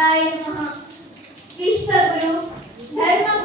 धर्मगुरु धर्म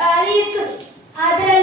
ಹರಿಯುತ್ತದೆ ಅದರಲ್ಲಿ